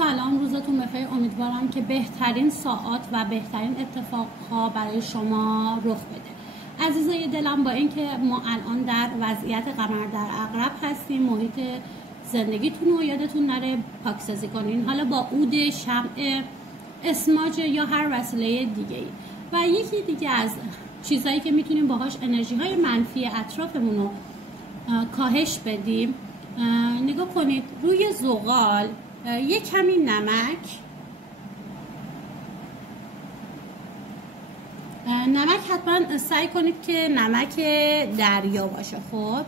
سلام، روزتون بخیر. امیدوارم که بهترین ساعات و بهترین اتفاقها برای شما رخ بده. عزیزای دلم، با اینکه ما الان در وضعیت قمر در عقرب هستیم، محیط زندگیتون رو یادتون نره پاکسازی کنین، حالا با عود، شمع، اسماج یا هر وسیله دیگه ای. و یکی دیگه از چیزایی که میتونیم باهاش انرژی های منفی اطرافمون رو کاهش بدیم، نگاه کنید روی زغال یک کمی نمک حتما سعی کنید که نمک دریا باشه. خب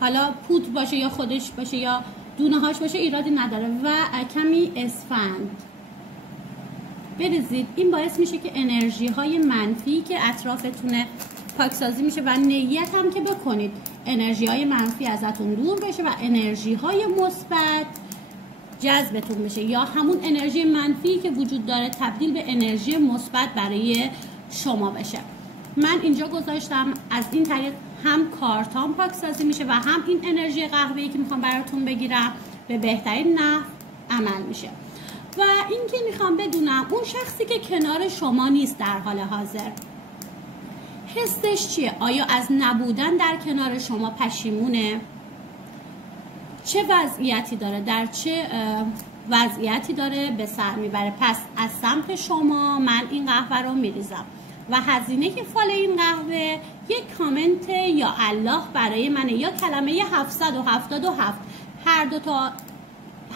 حالا پودر باشه یا خودش باشه یا دونه هاش باشه ایرادی نداره. و کمی اسفند بریزید. این باعث میشه که انرژی های منفی که اطرافتونه پاکسازی میشه و نیت هم که بکنید انرژی های منفی ازتون دور بشه و انرژی های مثبت جذبتون بشه، یا همون انرژی منفی که وجود داره تبدیل به انرژی مثبت برای شما بشه. من اینجا گذاشتم، از این طریق هم کارتام پاکسازی میشه و هم این انرژی قهوه‌ای که میخوام براتون بگیرم به بهترین نحو عمل میشه. و اینکه میخوام بدونم اون شخصی که کنار شما نیست در حال حاضر حسش چیه؟ آیا از نبودن در کنار شما پشیمونه؟ چه وضعیتی داره؟ در چه وضعیتی داره به سر میبره؟ پس از سمت شما من این قهوه رو میریزم و هزینه که فال این قهوه یک کامنت یا الله برای منه یا کلمه 777.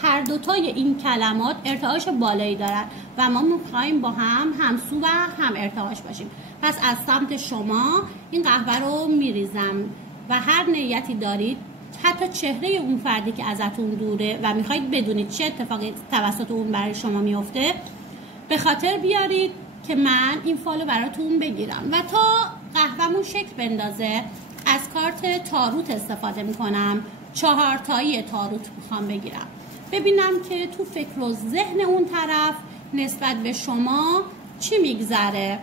هر دوتای این کلمات ارتعاش بالایی دارن و ما میخوایم با هم همسو و هم ارتعاش باشیم. پس از سمت شما این قهوه رو میریزم و هر نیتی دارید، حتی چهره اون فردی که ازتون دوره و میخواید بدونید چه اتفاقی توسط اون برای شما میفته، به خاطر بیارید که من این فالو براتون بگیرم. و تا قهوه‌مون شکل بندازه از کارت تاروت استفاده میکنم. 4 تایی تاروت میخوام بگیرم، ببینم که تو فکر و ذهن اون طرف نسبت به شما چی میگذره.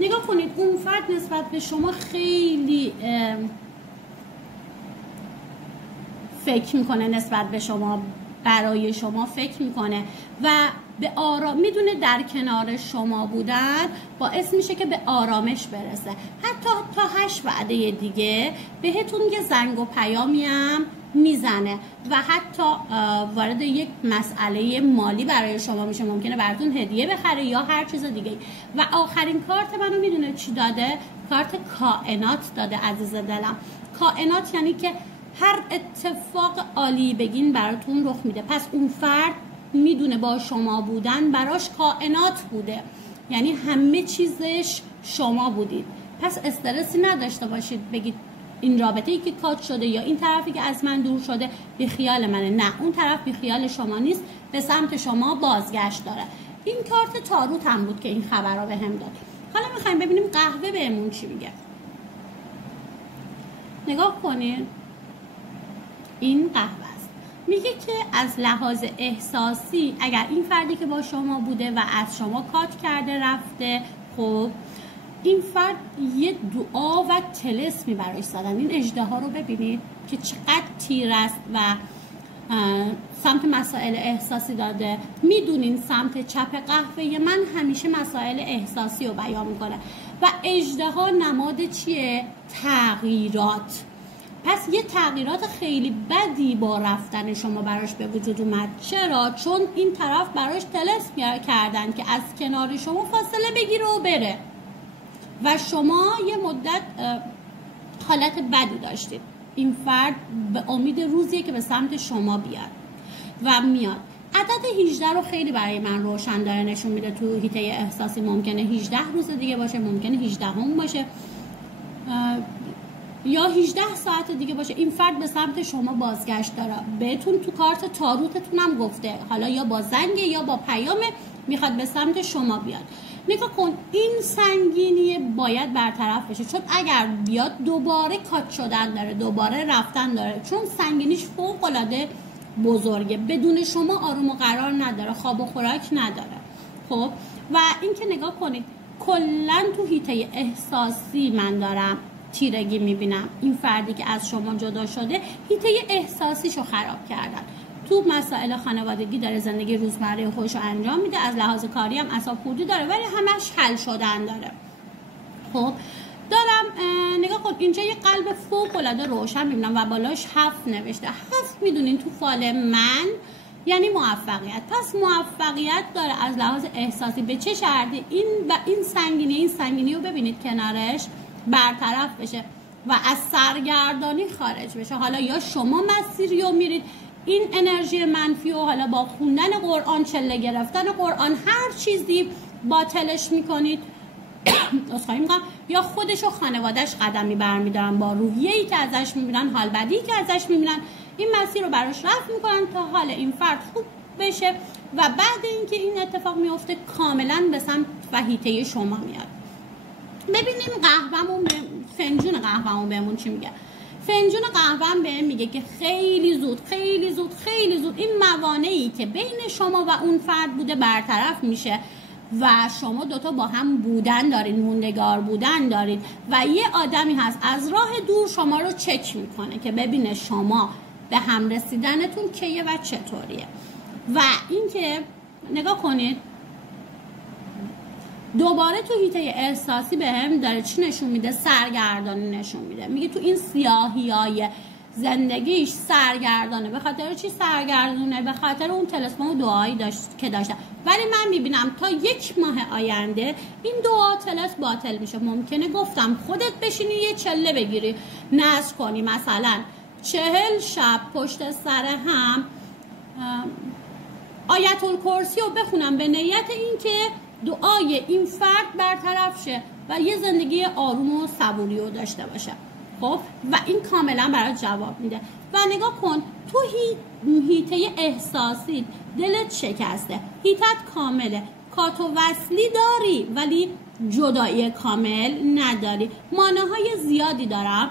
نگاه کنید اون فرد نسبت به شما خیلی فکر میکنه، نسبت به شما، برای شما فکر میکنه و به آرام میدونه در کنار شما بودن باعث میشه که به آرامش برسه. حتی تا 8 وعده دیگه بهتون یه زنگ و پیامی هم میزنه و حتی وارد یک مسئله مالی برای شما میشه. ممکنه براتون هدیه بخره یا هر چیز دیگه. و آخرین کارت منو میدونه چی داده؟ کارت کائنات داده. عزیز دلم، کائنات یعنی که هر اتفاق عالی بگین براتون رخ میده. پس اون فرد میدونه با شما بودن براش کائنات بوده، یعنی همه چیزش شما بودید. پس استرسی نداشته باشید بگید این رابطه‌ای که کات شده یا این طرفی که از من دور شده بی خیال منه. نه، اون طرف بی خیال شما نیست، به سمت شما بازگشت داره. این کارت تاروت هم بود که این خبر رو بهم داد. حالا میخوایم ببینیم قهوه بهمون چی میگه. نگاه کنید، این قهوه است. میگه که از لحاظ احساسی اگر این فردی که با شما بوده و از شما کات کرده رفته، خب این فرد یه دعا و طلسمی براش زدن. این اژدها رو ببینید که چقدر تیر است و سمت مسائل احساسی داده. میدونین سمت چپ قهوه من همیشه مسائل احساسی رو بیان میکنه و اژدها نماد چیه؟ تغییرات. پس یه تغییرات خیلی بدی با رفتن شما براش به وجود اومد. چرا؟ چون این طرف براش طلسم کردن که از کنار شما فاصله بگیره و بره و شما یه مدت حالت بدی داشتید. این فرد به امید روزیه که به سمت شما بیاد و میاد. عدد 18 رو خیلی برای من روشن داره نشون میده. تو حیطه احساسی ممکنه 18 روز دیگه باشه، ممکنه 18 هم باشه یا 18 ساعت دیگه باشه. این فرد به سمت شما بازگشت داره. بهتون تو کارت تاروتتون هم گفته، حالا یا با زنگ یا با پیام میخواد به سمت شما بیاد. نگاه کن، این سنگینی باید برطرف بشه، چون اگر بیاد دوباره کات شدن داره، دوباره رفتن داره، چون سنگینیش فوق العاده بزرگه. بدون شما آروم و قرار نداره، خواب و خوراک نداره. خب و اینکه نگاه کنید کلا تو حیطه احساسی من دارم تیرگی میبینم. این فردی که از شما جدا شده حیطه احساسیشو خراب کردن، تو مسائل خانوادگی داره زندگی روزمره خودشو انجام میده، از لحاظ کاری هم اعصاب خوردی داره ولی همش حل شدن داره. خب دارم نگاه کن اینجا یه قلب فوق العاده روشن میبینم و بالاش 7 نوشته. 7 میدونین تو فال من یعنی موفقیت. پس موفقیت داره از لحاظ احساسی. به چه شرطی؟ این سنگینی رو ببینید کنارش برطرف بشه و از سرگردانی خارج بشه. حالا یا شما مسیری رو میرید این انرژی منفی و حالا با خوندن قرآن، چله گرفتن قرآن، هر چیزی باطلش میکنید یا خودش و خانوادهش قدمی برمیدارن با روحیه‌ای که ازش میبینن، حال بدی که ازش میبینن، این مسیر رو براش رفع میکنن تا حال این فرد خوب بشه و بعد اینکه این اتفاق میفته کاملا به سمت و حیطه شما میاد. ببینیم قهوه‌مون، فنجون قهوه‌مون بهمون چی میگه. فنجون قهوه‌م بهم میگه که خیلی زود این موانعی که بین شما و اون فرد بوده برطرف میشه و شما دوتا با هم بودن دارید، موندگار بودن دارید و یه آدمی هست از راه دور شما رو چک میکنه که ببینه شما به هم رسیدنتون کیه و چطوریه. و اینکه نگاه کنید دوباره تو حیطه احساسی به هم داره چی نشون میده؟ سرگردانی نشون میده. میگه تو این سیاهیای زندگیش سرگردانه. به خاطر چی سرگردونه؟ به خاطر اون طلسم و دعایی که داشته. ولی من میبینم تا 1 ماه آینده این دعا طلسم باطل میشه. ممکنه گفتم خودت بشینی یه چله بگیری نذر کنی، مثلا 40 شب پشت سر هم آیت الکرسی رو بخونم به نیت اینکه دعای این فرد برطرف شه و یه زندگی آروم و صبوری رو داشته باشه. خب و این کاملا برات جواب میده. و نگاه کن تو حیطه احساسی دلت شکسته، حیطت کامله، کات و وصلی داری ولی جدایی کامل نداری. مانعهای زیادی دارم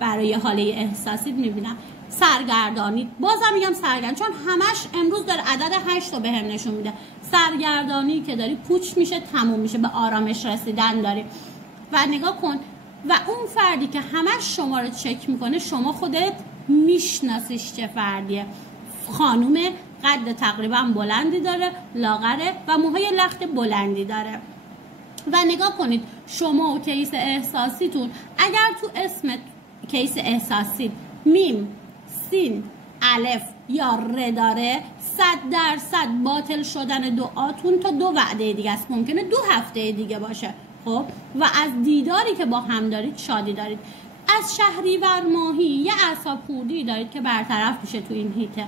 برای حاله احساسی میبینم. سرگردانی، بازم میگم سرگردانی چون همش امروز داره عدد 8 رو به هم نشون میده. سرگردانی که داری پوچ میشه، تموم میشه، به آرامش رسیدن داری. و نگاه کن و اون فردی که همش شما رو چک میکنه شما خودت میشناسیش چه فردیه. خانوم قد تقریبا بلندی داره، لاغره و موهای لخت بلندی داره. و نگاه کنید شما و کیس احساسیتون اگر تو اسم کیس احساسی میم، سین، الف یا ر داره 100% باطل شدن دعاتون تا 2 وعده دیگه است. ممکنه 2 هفته دیگه باشه. خب و از دیداری که با هم دارید شادی دارید. از شهریور ماهی یه اعصاب خوردی دارید که برطرف میشه تو این حیطه.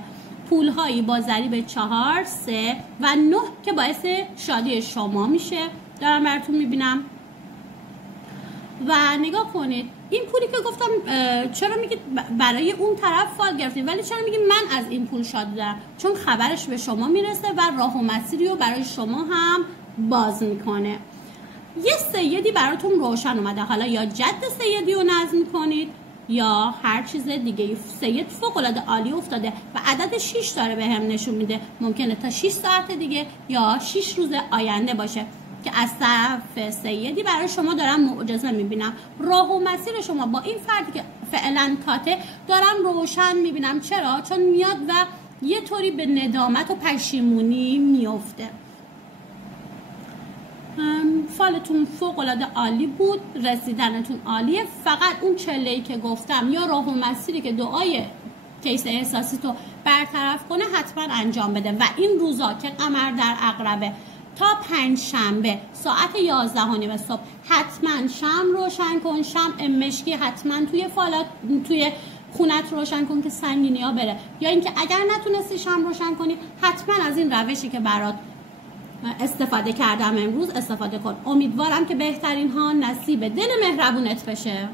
پولهایی با ضریب 4، 3 و 9 که باعث شادی شما میشه دارم براتون میبینم. و نگاه کنید این پولی که گفتم چرا میگید برای اون طرف فال گرفتید ولی چرا میگید من از این پول شادی دارم؟ چون خبرش به شما میرسه و راه و مسیری رو برای شما هم باز میکنه. یه سیدی براتون روشن اومده، حالا یا جد سیدی رو نظم میکنید یا هر چیز دیگه. سید فوق العاده عالی افتاده و عدد 6 داره به هم نشون میده. ممکنه تا 6 ساعت دیگه یا 6 روز آینده باشه که از طرف سیدی برای شما دارم معجزه میبینم. راه و مسیر شما با این فردی که فعلا کاته دارم روشن میبینم. چرا؟ چون میاد و یه طوری به ندامت و پشیمونی میفته. فالتون فوق العاده عالی بود، رسیدنتون عالیه. فقط اون چله‌ای که گفتم یا راه و مسیری که دعای کیس احساسی تو برطرف کنه حتما انجام بده. و این روزا که قمر در عقربه تا 5 شنبه ساعت 11:30 صبح حتما شمع روشن کن. شمع مشکی حتما توی خونت روشن کن که سنگینی ها بره. یا اینکه اگر نتونستی شمع روشن کنی حتما از این روشی که برات استفاده کردم امروز استفاده کن. امیدوارم که بهترین ها نصیب دل مهربونت بشه.